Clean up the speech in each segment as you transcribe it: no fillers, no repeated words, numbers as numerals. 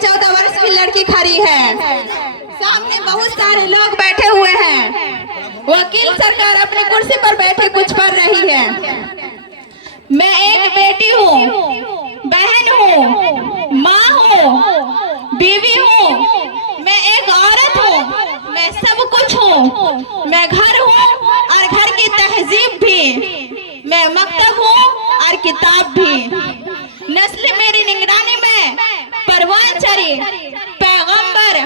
13-14 वर्ष की लड़की खड़ी है। सामने बहुत सारे लोग बैठे हुए हैं। वकील सरकार अपनी कुर्सी पर बैठे कुछ पढ़ रही है। मैं एक बेटी हूँ, बहन हूँ, माँ हूँ, बीवी हूँ, मैं एक औरत हूँ, मैं सब कुछ हूँ। मैं घर हूँ और घर की तहजीब भी, मैं मकतब हूँ और किताब भी। नस्ल मेरी निगरानी में परवान चढ़ी, पैगंबर,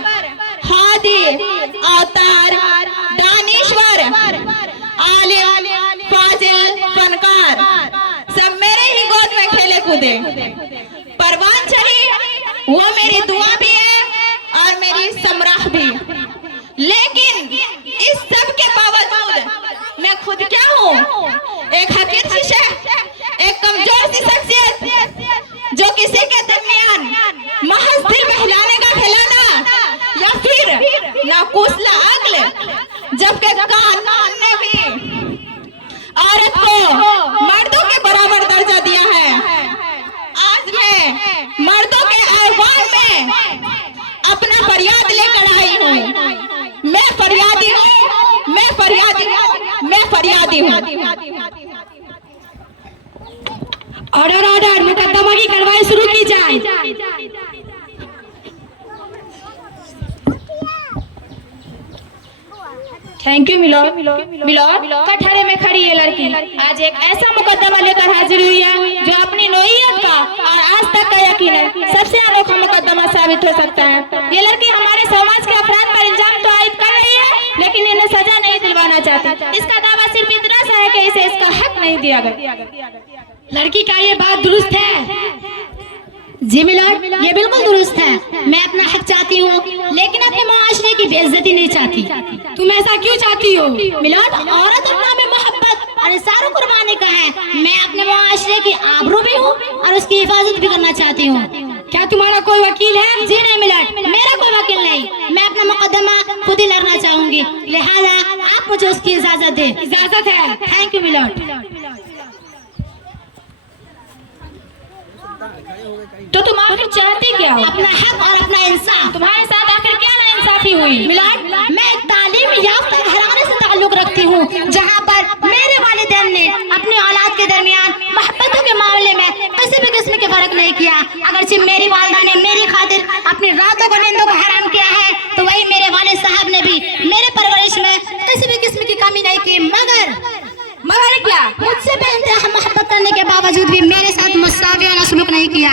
हादी, अवतार, दानिश्वर, आलिम, फाजिल, फनकार, सब मेरे ही गोद में खेले कूदे। परवान चढ़ी वो मेरी दुआ भी है और मेरी समराह भी। लेकिन इस सब के बावजूद मैं खुद क्या हूँ? एक हकीर सी शख्स, एक कमजोर सी शख्सियत जो किसी के दरमियान महज दिल बहलाने का खिलाना या फिर नाकुसला अक्ल, जबकि कानून ने भी औरत को मर्दों के बराबर दर्जा दिया है। आज मैं मर्दों के आह्वान में अपना फरियाद लेकर आई हूँ। मैं फरियादी हूँ, मैं फरियादी हूँ, मैं फरियादी हूँ। ऑर्डर ऑर्डर, मुकदमा की कार्रवाई शुरू की जाए। Thank you milord. मिलोड, कटहरे में खड़ी ये लड़की आज एक ऐसा मुकदमा लेकर हाजिर हुई है जो अपनी नौइयत का और आज तक का यकीन है सबसे अनोखा मुकदमा साबित हो सकता है। ये लड़की हमारे समाज के अपराध पर इल्जाम तो आयद कर रही है, लेकिन इन्हें सजा नहीं दिलवाना चाहती। इसका दावा सिर्फ इतना सा है कि इसे इसका हक नहीं दिया गया। लड़की का ये बात दुरुस्त है? जी मिलोड, ये बिल्कुल दुरुस्त है। मैं अपना हक चाहती हूँ, लेकिन अपने मुआशरे की बेइज्जती नहीं चाहती। तुम ऐसा क्यों चाहती हो? मिलोड, औरत और नाम मोहब्बत और इसारों कुर्बानी का है। मैं अपने मुआशरे की आबरू भी हूँ और उसकी हिफाजत भी करना चाहती हूँ। क्या तुम्हारा कोई वकील है? जी नहीं मिलोड, मेरा कोई वकील नहीं। मैं अपना मुकदमा खुद ही लड़ना चाहूंगी, लिहाजा आप मुझे उसकी इजाजत दे। इजाजत है। Thank you milord. तो तुम आखिर चाहती क्या हो? अपना हक और अपना इंसाफ। तुम्हारे साथ आखिर क्या नाइंसाफी हुई? मिलोड, मैं एक तालीम याफ्ता घराने से ताल्लुक रखती हूँ, जहाँ पर मेरे वालिदैन ने अपनी औलाद के दरमियान मोहब्बतों के मामले में किसी भी किस्म के फर्क नहीं किया। अगरचे मेरी वालिदा ने मेरी खातिर अपनी रातों को नींदों को हराम किया है, तो वही मेरे वालिद साहब ने भी मेरे परवरिश में किसी भी किस्म की कमी नहीं की। मगर क्या? मुझसे बेइंतहा मोहब्बत करने के बावजूद भी मेरे साथ मुसावियाना सलूक नहीं किया।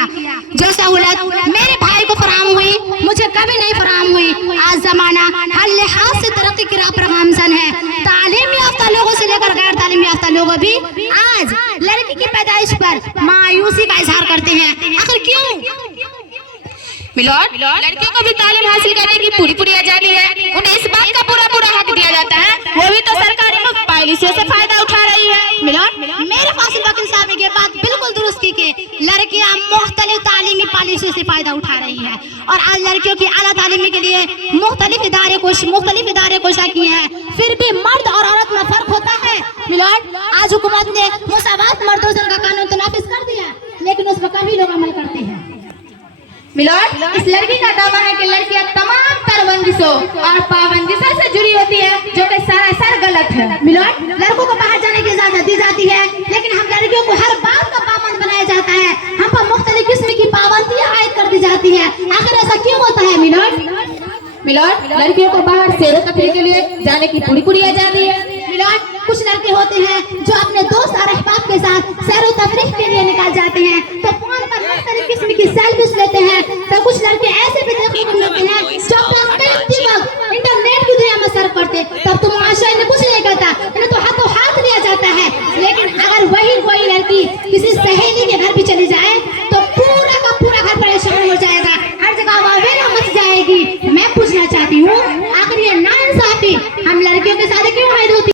जो सहूलत मेरे भाई को फराहम हुई, मुझे कभी नहीं फराहम हुई। आज जमाना हर लिहाज से तरक्की की राह पर गामजन है। तालीम याफ्ता लोगों से लेकर गैर तालीम याफ्ता लोग भी आज लड़की की पैदाइश पर मायूसी का इजहार करते हैं। आखिर क्यों? मिलोड, लड़कियों को भी तालीम हासिल करने की पूरी आजादी है। उन्हें इस बात का पूरा हक दिया जाता है। वो भी तो सरकारी मुफ्त पॉलिसियों से फायदा उठा रही है। मिलोड, मेरे फासिल वकील साहब ने ये बात बिल्कुल दुरुस्त की कि लड़कियां मुख्तलिफ तालीमी पॉलिसियों से फायदा उठा रही है और आज लड़कियों की आला तालीमी के लिए मुख्तलिफ इदारे कोशा किए हैं। फिर भी मर्द और औरत में फर्क होता है। मिलोड, आज हुकूमत ने मुसावात मर्दों का कानून तो नाफिज कर दिया, लेकिन उस पर कभी लोग अमल करते हैं। मिलोड, इस लड़की का दावा है कि लड़कियां तमाम तर बंदिशों और पाबंदिशों से जुड़ी होती है, जो कि सरासर गलत है। मिलोड, लड़कों को बाहर जाने की इजाजत दी जाती है, लेकिन हम लड़कियों को हर बात का पाबंद बनाया जाता है। हम पर मुख्तलिफ किस्म की पाबंदियां आयद कर दी जाती है। आखिर ऐसा क्यों होता है? मिलोड, लड़कियों को बाहर सैर तफरीह के लिए जाने की पूरी आजादी है। मिलोड, कुछ लड़के होते हैं जो अपने दोस्त और अहबाब के साथ सैर तफरीह के लिए निकल जाते हैं, तो फोन पर मुख्तलिफ किस्म की सेल्फीज लेते हैं। तो कुछ लड़के ऐसे भी देखने को मिलते हैं जो अपना वक्त इंटरनेट की दुनिया में सर्फ करते, तब तो मुआशरा इन्हें कुछ नहीं कहता, इन्हें तो हाथों हाथ दिया जाता है। लेकिन अगर वही लड़की किसी सहेली के घर भी चली जाए तो पूरा का पूरा घर परेशान हो जाएगा, हर जगह वावेला मच जाएगी। मैं पूछना चाहती हूँ, आखिर ये नाइंसाफी हम लड़कियों के साथ क्यों आयद होती?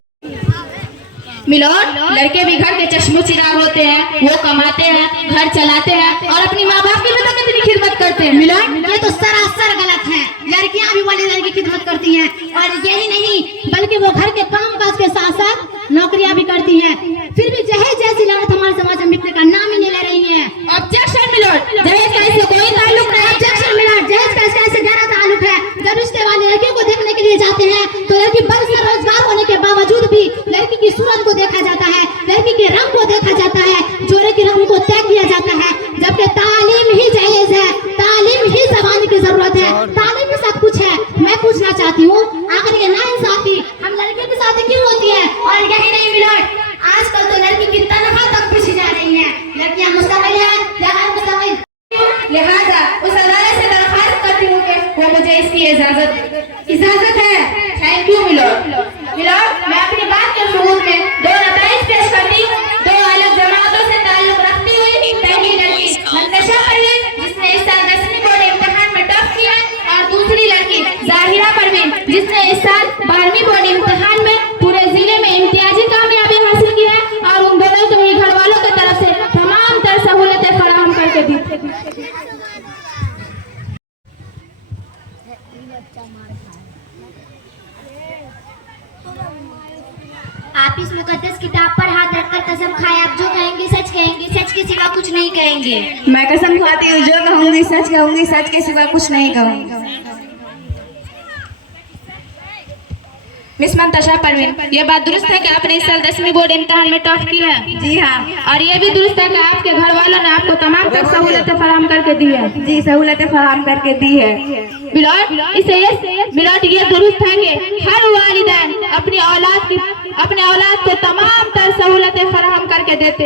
मिलोड, लड़के भी घर के चश्मो चिराग होते हैं। वो कमाते हैं, घर चलाते हैं और अपनी माँ बाप की भी तो कितनी खिदमत करते हैं। मिलोड, ये तो सरासर गलत है। लड़कियां भी वालिदैन की खिदमत करती हैं और यही नहीं बल्कि वो घर के काम काज के साथ साथ नौकरियां भी करती हैं। फिर भी जहेज जैसी लानत हमारे समाज में मिटने का नाम ही नहीं ले रही है। ऑब्जेक्शन मिलोड, दहेज का इससे कोई ताल्लुक नहीं। ऑब्जेक्शन मिलोड, सूरत को देखा जाता है, लड़की के रंग को देखा जाता है, जोड़े के रंग को त्याग किया जाता है, जबकि तालीम ही जायज है, तालीम ही जबान की जरूरत है, तालीम ही सब कुछ है। मैं पूछना चाहती हूँ, आखिर ये नाइंसाफी हम लड़कियों के साथ क्यों होती है? और यही नहीं मिलट, आजकल तो लड़की की तनख्वाह तक पूछी जा रही है। लड़कियां मुस्तकिल है या गैर मुस्तकिल, लिहाजा उस अदालत से दरख्वास्त करती हूँ कि वो मुझे इसकी इजाजत है। Thank you milord. मैं अपनी बात के सबूत में दो नताइज पेश करती हूँ। दो अलग जमातों से ताल्लुक रखती हुई पहली लड़की मंतशा परवीन, जिसने इस साल 10वीं बोर्ड इम्तिहान में टॉप किया, और दूसरी लड़की जाहिरा परवीन, जिसने इस साल 12वीं बोर्ड इम्तिहान में पूरे जिले में इम्तियाजी कामयाबी हासिल की है, और उन दोनों को घर वालों की तरफ से तमाम तरह सहूलतें फराहम करके दी। आप इस मुकद्दस किताब पर हाथ रखकर कसम खाए, आप जो कहेंगे सच कहेंगे, सच के सिवा कुछ नहीं कहेंगे। मैं कसम खाती हूँ, जो कहूँगी सच कहूँगी, सच के सिवा कुछ नहीं कहूँगी। मिस मंतशा परवीन, ये बात दुरुस्त है कि आपने इस साल 10वीं बोर्ड इम्तिहान में टॉप किया है? जी हाँ। और ये भी दुरुस्त है कि आपके घर वालों ने आपको तमाम तक सहूलतें फराहम करके दी है? जी, सहूलतें फराहम करके दी है। मिलोड, मिलोड, ये दुरुस्त है कि हर वालिदैन अपनी औलाद को तमाम तर सहूलतें फराहम करके देते।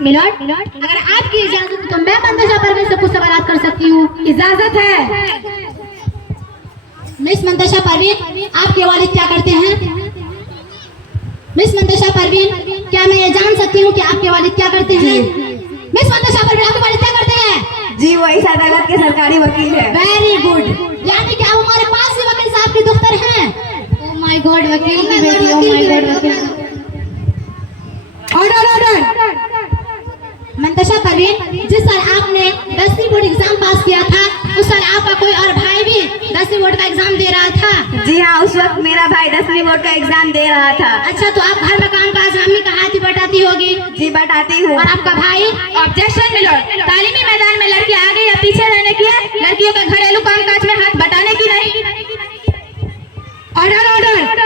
मिलोड, अगर आपकी इजाजत हो तो मैं मंतशा परवीन से कुछ सवाल कर सकती हूँ? इजाजत है। मिस मंतशा परवीन, आपके वालिद क्या करते हैं? मिस मंतशा परवीन, क्या मैं ये जान सकती हूँ कि आपके वालिद क्या करते हैं? मिस मंतशा परवीन, आपके वालिद क्या करते हैं? जी, वो इस अदालत के सरकारी वकील है। वेरी गुड, यानी कि आप हमारे पास ही वकील साहब की दुख्तर हैं। ओह माय गॉड, वकील की बेटी, ओह माय गॉड, वकील। ऑर्डर। मंतशा परवीन, जिस साल आपने 10वीं बोर्ड एग्जाम पास किया था, उस साल आपका कोई और भाई भी 10वीं बोर्ड का एग्जाम दे रहा था? जी हाँ, उस वक्त मेरा भाई 10वीं बोर्ड का एग्जाम दे रहा था। अच्छा, तो आप घर में काम काज मम्मी का हाथ ही बटाती होगी? जी, बटाती हूँ। और आपका भाई? ऑब्जेक्शन मिलोड, तालीमी मैदान में लड़की आगे या पीछे रहने की है, लड़कियों के घरेलू कामकाज में हाथ बटाने की नहीं। Order,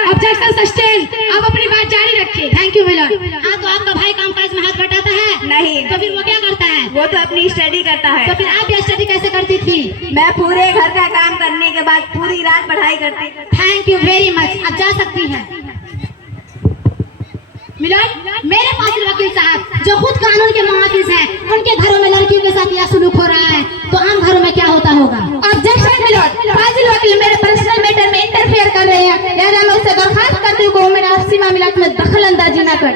objection sustain. आप अपनी बात जारी रखिए। Thank you milord. हाँ, तो आपका भाई कामकाज में हाथ बटाता है? नहीं। तो फिर वो क्या करता है? वो तो अपनी स्टडी करता है। तो फिर आप ये स्टडी कैसे करती थी? मैं पूरे घर का काम करने के बाद पूरी रात पढ़ाई करती। थैंक यू वेरी मच, आप जा सकती हैं। मिलोड, मेरे फाजिल वकील साहब, जो खुद कानून के मुहाफिज हैं, उनके घरों में लड़कियों के साथ यह सुलूक हो रहा है, तो आम घरों में क्या होता होगा? ऑब्जेक्शन मिलोड, फाजिल वकील मेरे पर्सनल मैटर में इंटरफेयर कर रहे हैं, लिहाजा मैं उससे दरखास्त करती हूँ कि वो मेरे आपसी मामलात में दखल अंदाजी न कर।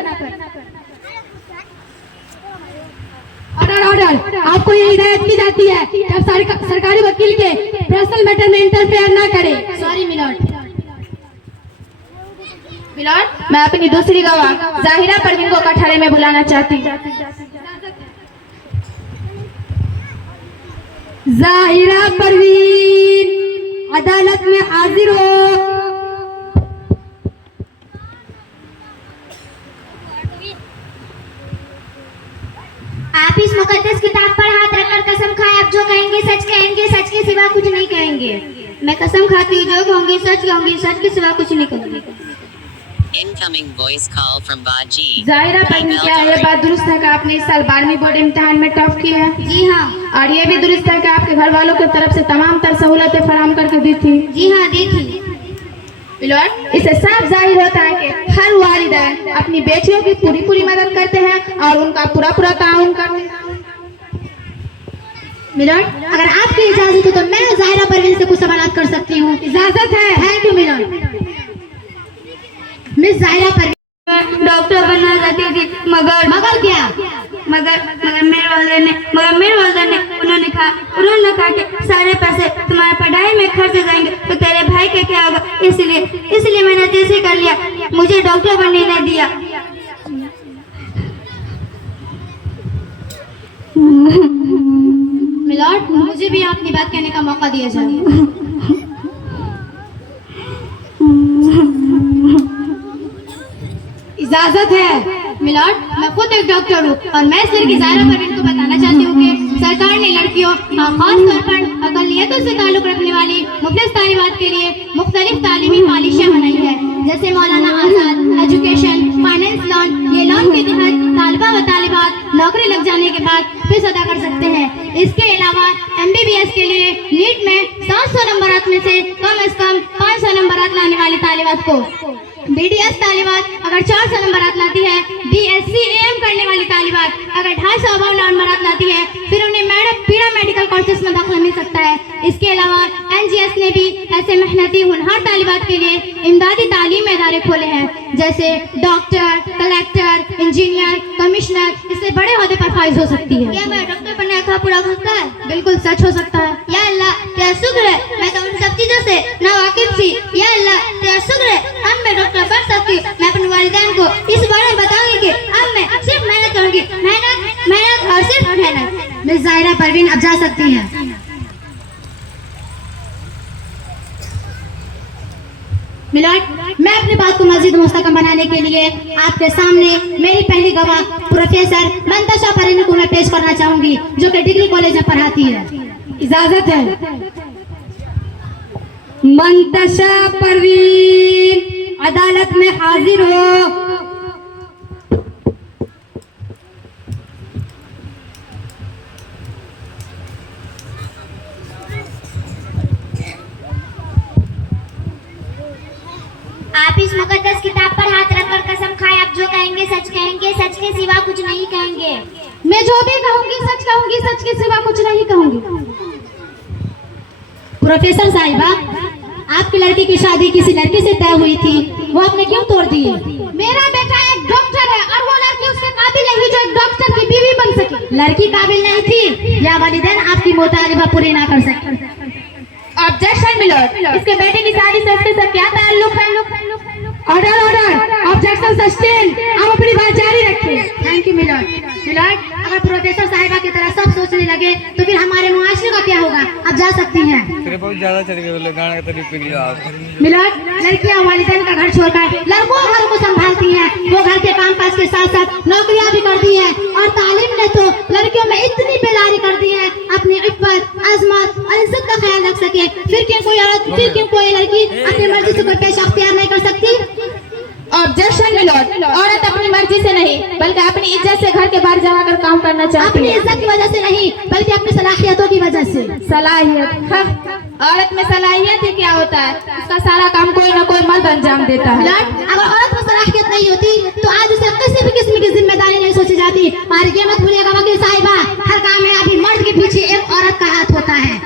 ऑर्डर, आपको ये हिदायत की जाती है कि आप सरकारी वकील के पर्सनल मैटर में इंटरफेयर ना करें। Sorry milord. मैं अपनी दूसरी गवाह जाहिरा परवीन को कटहरे में बुलाना चाहती हूँ। जाहिरा परवीन, अदालत में हाजिर हो। आप इस मुकद्दस किताब पर हाथ रखकर कसम खाए, आप जो कहेंगे सच कहेंगे, सच के सिवा कुछ नहीं कहेंगे। मैं कसम खाती हूँ, जो कहूँगी सच के सिवा कुछ नहीं कहूँगी। Incoming voice call from Baji. जाहिरा परवीन, क्या ये बात दुरुस्त है कि आपने इस साल 12वीं बोर्ड इम्तिहान में टॉप किया है? जी हाँ। और ये भी दुरुस्त है कि आपके घर वालों की तरफ से तमाम तर सहूलतें फराहम करके दी थी? जी हाँ, दी थी। इससे साफ जाहिर होता है कि हर वालिदैन अपनी बेटियों की पूरी मदद करते हैं और उनका पूरा ताउन करते हैं। मिलोड, अगर आपकी इजाजत हो तो मैं जाहिरा परवीन से कुछ सवाल कर सकती हूँ? इजाजत है। Thank you milord. Miss Zahira Parveen doctor बनना चाहती थी, मगर क्या? मगर मेरे वालिदा ने उन्होंने कहा कि सारे पैसे तुम्हारे पढ़ाई में खर्च हो जाएंगे, तो तेरे भाई का क्या होगा? इसलिए मैंने जैसे कर लिया, मुझे डॉक्टर बनने नहीं दिया। मिलोड, मुझे भी अपनी बात कहने का मौका दिया जाए। इजाजत है। मिलोड, मैं खुद एक डॉक्टर हूँ और मैं इस लड़की जाहिरा परवीन को बताना चाहती हूँ कि सरकार ने लड़कियों और खास तौर पर अकलियतों से ताल्लुक रखने वाली मुख्तलिफ तालीबात के लिए मुख्तलिफ तालीमी पॉलिसियाँ बनाई है, जैसे Maulana Azad education finance loan. ये लोन के तहत तालिबा व तालिबात नौकरी लग जाने के बाद फीस अदा कर सकते हैं। इसके अलावा MBBS के लिए नीट में 700 नंबरात में से कम 500 नंबरात लाने वाली तालिबात को, BDS तालिबात अगर 400 नंबरात लाती है, BSc AM करने वाली तालिबात अगर 250 नंबरात लाती है, फिर उन्हें पीड़ा मेडिकल कोर्सेज में दाखिला मिल सकता है। इसके अलावा NGS ने भी ऐसे मेहनती हुनहार तालिबात के लिए इमदादी तालीम इदारे खोले हैं, जैसे डॉक्टर, कलेक्टर, इंजीनियर, कमिश्नर, इससे बड़े ओहदे पर फाइज हो सकती है। क्या मैं डॉक्टर बनने का पूरा होता है? बिल्कुल सच हो सकता है। या अल्लाह तेरा शुक्र है, मैं तो उन सब चीजों से ना वाकिफ थी। या अल्लाह तेरा शुक्र है, अब मैं डॉक्टर बन सकती हूँ। मैं अपने वालिदैन को इस बारे में बताऊंगी कि अब मैं सिर्फ मेहनत करूंगी, मेहनत और सिर्फ मेहनत। मिस जाहिरा परवीन अब जा सकती हैं। मिलाद, मैं अपनी बात को मजीद मुस्तकम बनाने के लिए आपके सामने मेरी पहली गवाह प्रोफेसर मंतशा परवीन को मैं पेश करना चाहूंगी, जो कि डिग्री कॉलेज में पढ़ाती है। इजाजत है। मंतशा परवीन अदालत में हाजिर हो। आप इस मुकद्दस किताब पर हाथ रखकर कसम खाए, आप जो कहेंगे सच कहेंगे, सच के सिवा कुछ नहीं कहेंगे। मैं जो भी कहूंगी सच के सिवा कुछ नहीं कहूंगी। प्रोफेसर साहिबा, आपकी लड़की की शादी किसी लड़के से तय हुई थी, वो आपने क्यों तोड़ दी? मेरा बेटा एक डॉक्टर है और वो लड़की उसके काबिल नहीं जो एक डॉक्टर की बीवी बन सके। लड़की काबिल नहीं थी या वालिदैन आपकी मुतालिबा पूरी ना कर सके? ऑब्जेक्शन मिलोट, इसके बेटे की शादी से इसके साथ क्या ताल्लुक है? Order objection sustain. आप अपनी बात जारी रखिए। Thank you मिलोट। मिलोट, अगर प्रोफेसर साहिबा की तरह सब सोचने लगे तो फिर हमारे मुआशरे का क्या होगा? आप जा सकती हैं। तेरे बहुत ज्यादा चल गए, बोले गाना का तरीफ पिघली आप। मिलोट, लड़कियां वालिदैन का घर छोड़कर लड़कों घर को संभालती हैं। वो घर के काम काज के साथ साथ नौकरियां भी करती हैं और तालीम ने तो लड़कियों में इतनी बेदारी कर दी है, अपनी इफ्फत, अजमत और इज्जत का ख्याल रख सके। फिर क्यों कोई लड़की अपनी मर्जी से कोई पेशा अख्तियार नहीं कर सकती? ऑब्जेक्शन मिलोट, औरत अपनी मर्जी से नहीं बल्कि अपनी इज्जत से घर के बाहर जाकर काम करना चाहती अपनी है। इज्जत की वजह से नहीं बल्कि अपनी सलाहियतों की वजह से। सलाहियत? हाँ, औरत में सलाहियत ही क्या होता है? इसका सारा काम कोई ना कोई मर्द अंजाम देता है। अगर औरत में सलाहियत नहीं होती तो आज उसे किसी भी किस्म की जिम्मेदारी नहीं सोची जाती। और ये मत भूलिएगा वकील साहिबा, हर काम में अभी मर्द के पीछे एक औरत का हाथ होता है।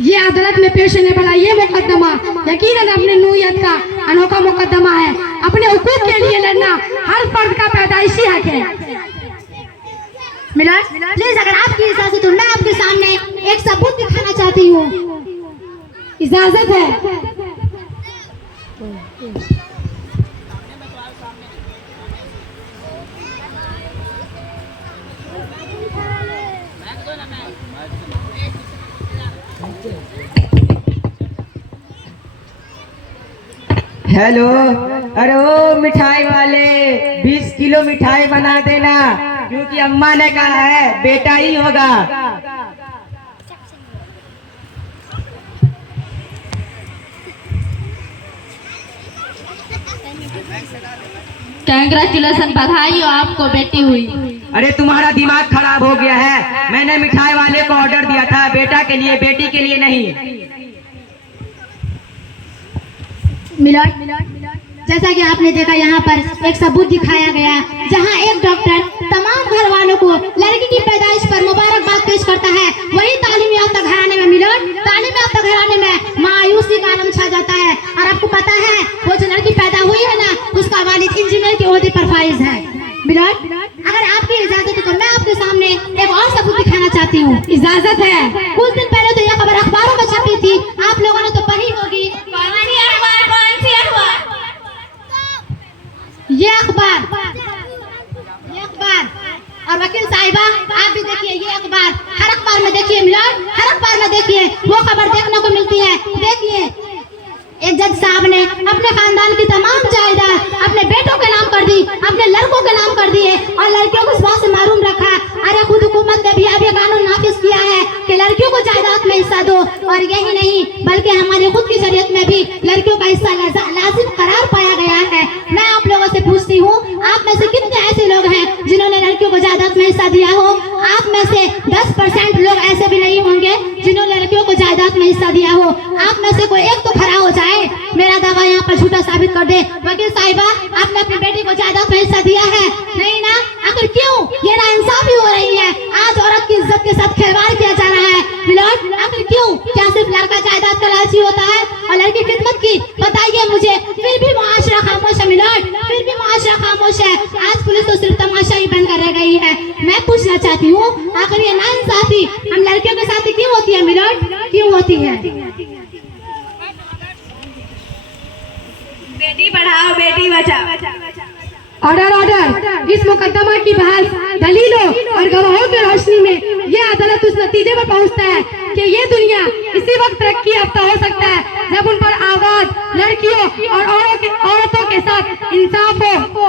ये अदालत में पेश होने वाला ये मुकदमा यकीनन अपने नूयत का अनोखा मुकदमा है। अपने हुकूक के लिए लड़ना हर फर्द का पैदाइशी हक है। मिलाद, प्लीज अगर आपकी इजाजत हो मैं आपके सामने एक सबूत दिखाना चाहती हूँ। इजाजत है। हेलो, अरे ओ मिठाई वाले 20 किलो मिठाई बना देना, क्योंकि अम्मा ने कहा है बेटा ही होगा। कांग्रेचुलेशन, बधाई हो आपको बेटी हुई। अरे तुम्हारा दिमाग खराब हो गया है। मैंने मिठाई वाले को ऑर्डर दिया था बेटा के लिए, बेटी के लिए नहीं। मिलाद, जैसा कि आपने देखा यहाँ पर एक सबूत दिखाया गया जहाँ एक डॉक्टर तमाम घर वालों को लड़की की पैदाइश पर मुबारकबाद पेश करता है, वही तालीम याफ्ता घराने में मिलाद, तालीम याफ्ता घराने में मायूसी का आलम छा जाता है। और आपको पता है वो जो लड़की पैदा हुई है ना, उसका वालिद इंजीनियर के ओहदे पर फाइज है। मिलाद, अगर आपकी इजाजत है तो मैं आपके सामने एक और सबूत दिखाना चाहती हूँ। इजाजत है। कुछ दिन पहले तो यह खबर अखबारों में छपी थी, आप लोगों ने तो पढ़ी होगी। ये अखबार और वकील साहिबा आप भी देखिए ये अखबार। हर अखबार में देखिए मिलाद, हर अखबार में देखिए वो खबर देखने को मिलती है। देखिए एक जज साहब ने अपने खानदान की तमाम जायदाद अपने बेटों के नाम कर दी, अपने लड़कों के नाम कर दिए और लड़कियों को स्वास्थ्य से महरूम रखा। अरे खुद हुकूमत जायदाद में हिस्सा दिया हो। आप में से 10% लोग ऐसे भी नहीं होंगे जिन्होंने लड़कियों को जायदाद में हिस्सा दिया हो। आप में से कोई एक तो खड़ा हो जाए, मेरा दावा यहाँ पर झूठा साबित कर दे। वकील साहिबा, आपने अपनी बेटी को जायदाद में हिस्सा दिया है? नहीं ना? आखिर क्यों? ये नाइंसाफी हो रही है। आज औरत की इज्जत के साथ खिलवाड़ किया जा रहा है। मिलोड, आखिर क्यों? क्या सिर्फ लड़का जायदाद का लालची होता है और लड़की खिदमत की? बताइए मुझे। फिर भी मुआशरा खामोश है मिलोड, फिर भी मुआशरा खामोश है। आज पुलिस तो सिर्फ तमाशा ही बनकर रह गई है। मैं पूछना चाहती हूँ, आखिर ये नाइंसाफी हम लड़कियों के साथ क्यों होती है मिलोड? क्यों होती है? बेटी पढ़ाओ बेटी बचाओ। Order order. इस मुकदमा की बहस दलीलों और गवाहों की रोशनी में ये अदालत उस नतीजे पर पहुंचता है कि ये दुनिया इसी वक्त तरक्की याफ्ता हो सकता है जब उन पर आबाद लड़कियों और औरतों के साथ इंसाफ हो।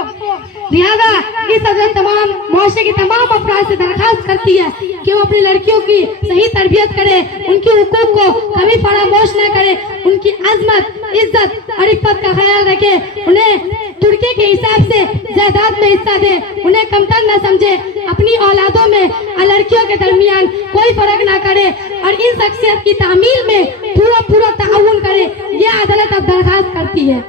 लिहाजा इस अदालत तमाम मुआशरे के तमाम अफराद से दरखास्त करती है कि वो अपनी लड़कियों की सही तरबियत करे, उनके हुकूक को कभी फरामोश न करे, उनकी अजमत, इज्जत और इफ्फत का ख्याल रखे, उन्हें तुर्की के हिसाब से जायदाद में हिस्सा दे, उन्हें कमतर न समझे, अपनी औलादों में और लड़कियों के दरमियान कोई फर्क न करे और इन शख्सियत की तामील में पूरा ताउन करे। यह अदालत अब दरखास्त करती है।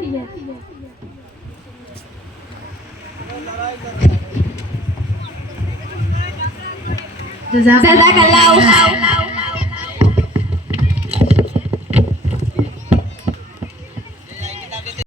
जज़ाकल्लाह।